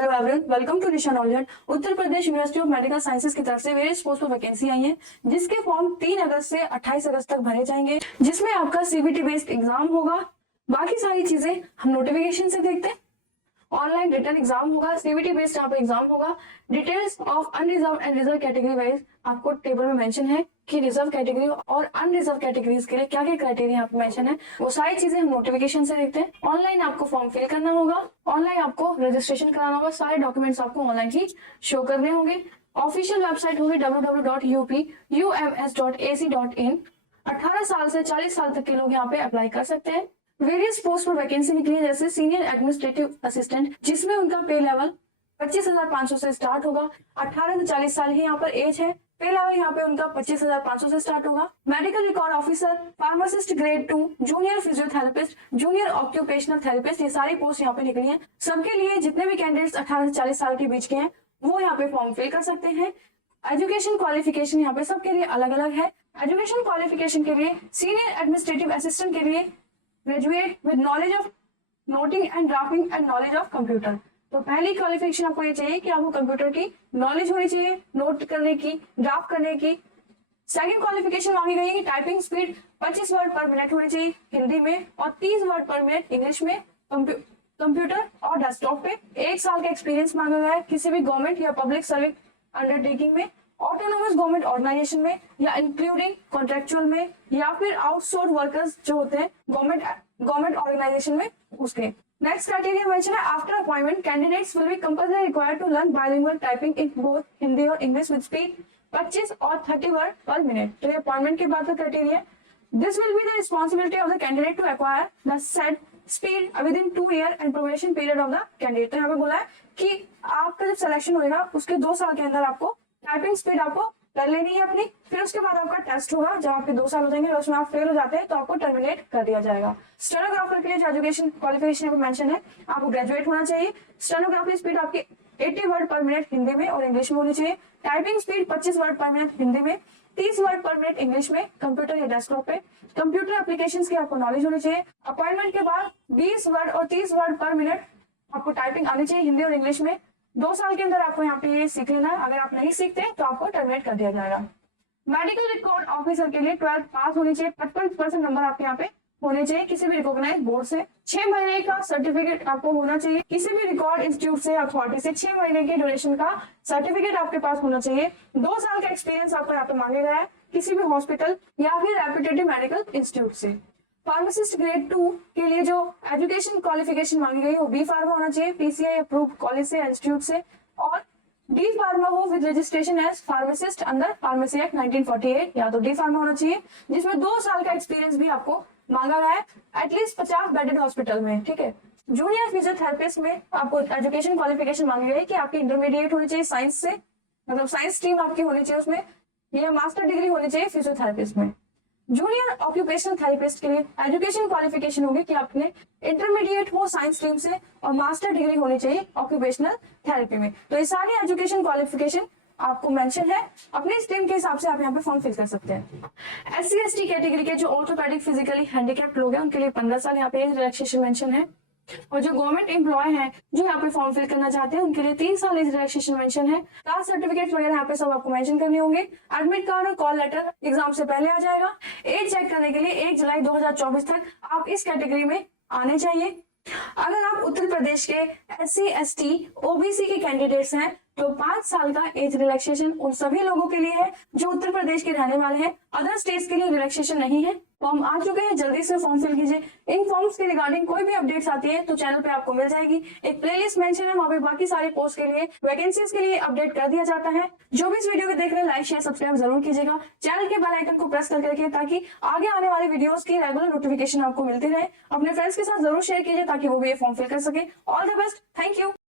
Hello everyone, welcome to Nisha knowledge. Uttar Pradesh university of medical sciences की तरफ से वेरियस पोस्ट पर वैकेंसी आई है, जिसके फॉर्म 3 अगस्त से 28 अगस्त तक भरे जाएंगे, जिसमें आपका सीबीटी बेस्ड एग्जाम होगा। बाकी सारी चीजें हम नोटिफिकेशन से देखते हैं। ऑनलाइन रिटर्न एग्जाम होगा, सीबीटी बेस्ड यहाँ पे एग्जाम होगा। Details of unreserve and reserve category wise आपको टेबल में मेंशन है कि रिजर्व कैटेगरी और अनरिजर्व कैटेगरीज के लिए क्या क्या क्राइटेरिया यहाँ पे मेंशन है। वो सारी चीजें हम नोटिफिकेशन से देखते हैं। ऑनलाइन आपको फॉर्म फिल करना होगा, ऑनलाइन आपको रजिस्ट्रेशन कराना होगा, सारे डॉक्यूमेंट्स आपको ऑनलाइन ही शो करने होंगे। ऑफिशियल वेबसाइट होगी www.upums.ac.in। 18 साल से 40 साल तक के लोग यहाँ पे अप्लाई कर सकते हैं। वेरियस पोस्ट पर वैकेंसी निकली है, जैसे सीनियर एडमिनिस्ट्रेटिव असिस्टेंट, जिसमें उनका पे लेवल 25,500 से स्टार्ट होगा। 18 से 40 साल ही यहाँ पर एज है। पे लेवल यहाँ पे उनका 25,500 से स्टार्ट होगा। Medical record officer, pharmacist grade 2, junior physiotherapist, junior occupational therapist, ये सारी पोस्ट यहाँ पे निकली है। सबके लिए जितने भी कैंडिडेट्स 18 से 40 साल के बीच के हैं वो यहाँ पे फॉर्म फिल कर सकते हैं। एजुकेशन क्वालिफिकेशन यहाँ पे सबके लिए अलग अलग है। एजुकेशन क्वालिफिकेशन के लिए सीनियर एडमिनिस्ट्रेटिव असिस्टेंट के लिए graduate with knowledge of noting and drafting and knowledge of computer. तो पहली क्वालिफिकेशन आपको ये चाहिए कि आपको कंप्यूटर की नॉलेज होनी चाहिए, नोट करने की, ड्राफ्ट करने की। सेकंड क्वालिफिकेशन मांगी गई है कि टाइपिंग स्पीड 25 वर्ड पर मिनट होनी चाहिए हिंदी में और 30 वर्ड पर मिनट इंग्लिश में। कंप्यूटर और डेस्कटॉप पे 1 साल का एक्सपीरियंस मांगा गया है किसी भी गवर्नमेंट या पब्लिक सर्विस अंडरटेकिंग में, ऑटोनोमस गवर्नमेंट ऑर्गेनाइजेशन में या इंक्लूडिंग कॉन्ट्रेक्चुअल में, या फिर आउटसोर्स वर्कर्स जो होते हैं गवर्नमेंट ऑर्गेनाइजेशन में उसके। नेक्स्ट क्राइटेरिया मेंशन है after appointment candidates will be compulsory required to learn bilingual typing in both Hindi और इंग्लिश विद स्पीड 25 और 30 वर्ड पर मिनट। तो ये अपॉइंटमेंट के बाद का criteria. This will be the responsibility of the candidate to acquire the said speed within 2 year and probation period of the candidate. तो यहाँ पे बोला है कि आपका जब सिलेक्शन होगा उसके 2 साल के अंदर आपको टाइपिंग स्पीड आपको कर लेनी है अपनी। फिर उसके बाद आपका टेस्ट होगा, जब आपके 2 साल हो जाएंगे, उसमें आप फेल हो जाते हैं तो आपको टर्मिनेट कर दिया जाएगा। स्टेनोग्राफर के लिए एजुकेशन क्वालिफिकेशन यहाँ पे मेंशन है, आपको ग्रेजुएट होना चाहिए। स्टेनोग्राफी स्पीड आपकी 80 वर्ड पर मिनट हिंदी में और इंग्लिश में होनी चाहिए। टाइपिंग स्पीड 25 वर्ड पर मिनट हिंदी में, 30 वर्ड पर मिनट इंग्लिश में, कंप्यूटर या डेस्कटॉप पे। कंप्यूटर एप्लीकेशंस की आपको नॉलेज होनी चाहिए। अपॉइंटमेंट के बाद 20 वर्ड और 30 वर्ड पर मिनट आपको टाइपिंग आनी चाहिए हिंदी और इंग्लिश में। 2 साल के अंदर आपको यहाँ पे ये सीख लेना है। अगर आप नहीं सीखते तो आपको टर्मिनेट कर दिया जाएगा। मेडिकल रिकॉर्ड ऑफिसर के लिए 12th पास होनी चाहिए, 55% नंबर आपके यहाँ पे होने चाहिए किसी भी रिकॉग्नाइज्ड बोर्ड से। 6 महीने का सर्टिफिकेट आपको होना चाहिए किसी भी रिकॉर्ड इंस्टीट्यूट से, अथॉरिटी से। 6 महीने के ड्यूरेशन का सर्टिफिकेट आपके पास होना चाहिए। 2 साल का एक्सपीरियंस आपको यहाँ पे मांगे गया है किसी भी हॉस्पिटल या फिर रेप्यूटेड मेडिकल इंस्टीट्यूट से। फार्मासिस्ट ग्रेड 2 के लिए जो एजुकेशन क्वालिफिकेशन मांगी गई है वो बी फार्मा होना चाहिए पीसीआई अप्रूव्ड कॉलेज से, इंस्टीट्यूट से, और डी फार्मा हो with registration as pharmacist under pharmacy act 1948, या तो डी फार्मा होना चाहिए जिसमें 2 साल का एक्सपीरियंस भी आपको मांगा गया है एटलीस्ट 50 बेडेड हॉस्पिटल में। ठीक है। जूनियर फिजियोथेरेपिस्ट में आपको एजुकेशन क्वालिफिकेशन मांगी गई कि आपकी इंटरमीडिएट होनी चाहिए साइंस से, मतलब साइंस स्ट्रीम आपकी होनी चाहिए उसमें, या मास्टर डिग्री होनी चाहिए फिजियोथेरेपिस्ट में। जूनियर ऑक्यूपेशनल थेरेपिस्ट के लिए एजुकेशन क्वालिफिकेशन होगी कि आपने इंटरमीडिएट हो साइंस स्ट्रीम से और मास्टर डिग्री होनी चाहिए ऑक्यूपेशनल थेरेपी में। तो ये सारी एजुकेशन क्वालिफिकेशन आपको मेंशन है, अपने स्ट्रीम के हिसाब से आप यहाँ पे फॉर्म फिल कर सकते हैं। SC/ST कैटेगरी के जो ऑर्थोपेडिक फिजिकली हैंडीकैप्ड लोग हैं उनके लिए 15 साल यहाँ पे रिलैक्सेशन मेंशन है, और जो गवर्नमेंट एम्प्लॉय हैं जो यहाँ पे फॉर्म फिल करना चाहते हैं उनके लिए 3 साल एज रिलैक्सेशन मेंशन है। कास्ट सर्टिफिकेट वगैरह यहाँ पे सब आपको मेंशन करने होंगे। एडमिट कार्ड और कॉल लेटर एग्जाम से पहले आ जाएगा। एज चेक करने के लिए 1 जुलाई 2024 तक आप इस कैटेगरी में आने चाहिए। अगर आप उत्तर प्रदेश के SC/ST OBC के कैंडिडेट्स हैं तो 5 साल का एज रिलैक्सेशन उन सभी लोगों के लिए है जो उत्तर प्रदेश के रहने वाले हैं। अदर स्टेट्स के लिए रिलैक्सेशन नहीं है। फॉर्म आ चुके हैं, जल्दी से फॉर्म फिल कीजिए। इन फॉर्म्स के रिगार्डिंग कोई भी अपडेट्स आती है तो चैनल पे आपको मिल जाएगी। एक प्लेलिस्ट मेंशन है, वहाँ पे बाकी सारे पोस्ट के लिए, वैकेंसीज के लिए अपडेट कर दिया जाता है। जो भी इस वीडियो को देख रहे हैं लाइक शेयर सब्सक्राइब जरूर कीजिएगा। चैनल के बेल आइकन को प्रेस करके रखिए ताकि आगे आने वाले वीडियोस की रेगुलर नोटिफिकेशन आपको मिलती रहे। अपने फ्रेंड्स के साथ जरूर शेयर कीजिए ताकि वो भी ये फॉर्म फिल कर सके। All the best, thank you.